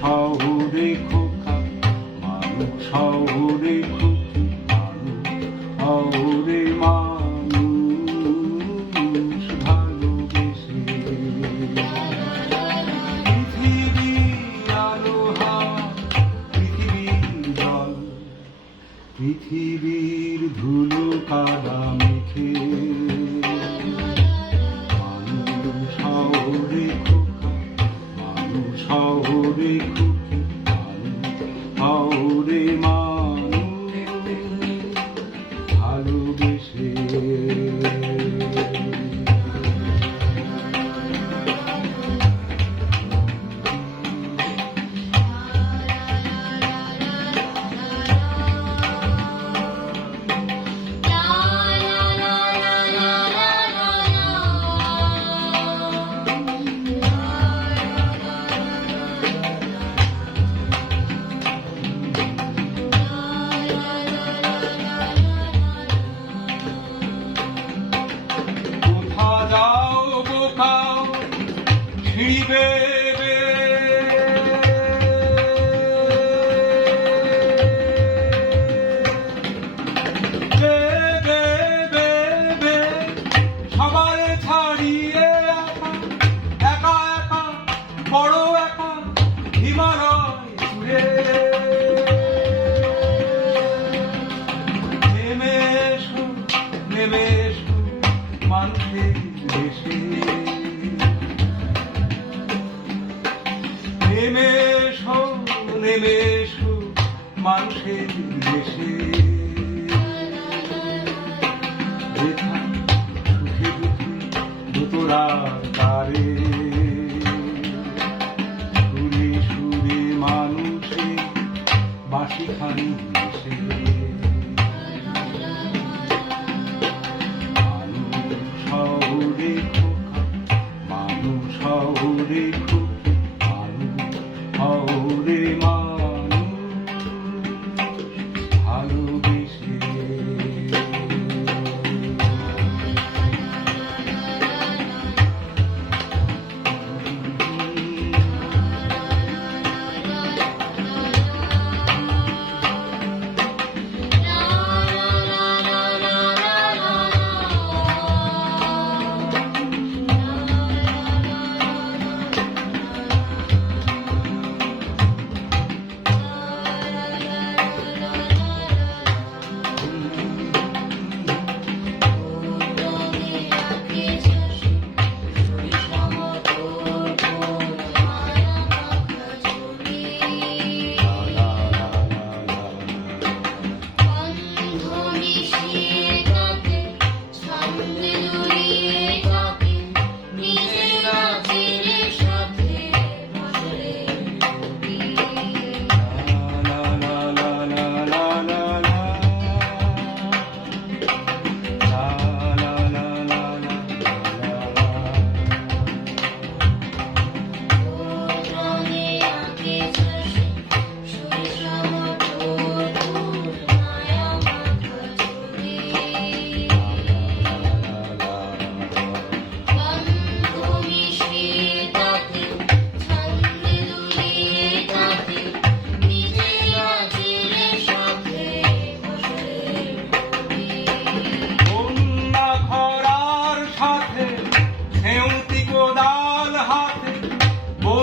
শহরে খোকা শহরে খুকি মানুষ ভালোবেসে। পৃথিবীর পৃথিবীর জল পৃথিবীর ধুলো কাদা baby.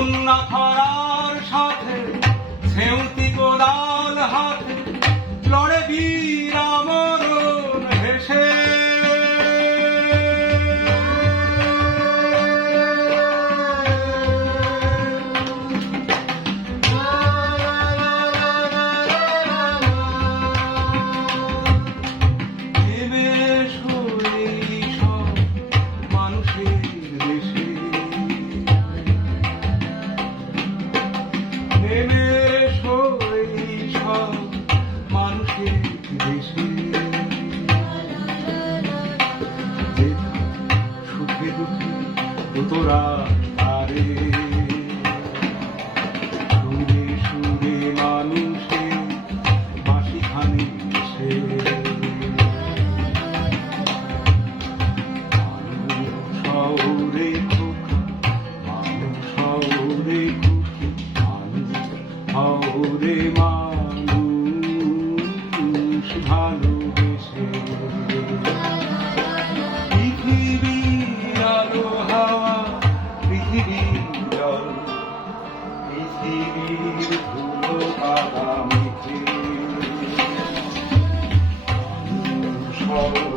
কন্যা খরা ওরে মানুষ ভালোবেসে পৃথিবীর আলো হাওয়া পৃথিবীর জল পৃথিবীর ধুলো বাবা মিঠে। সব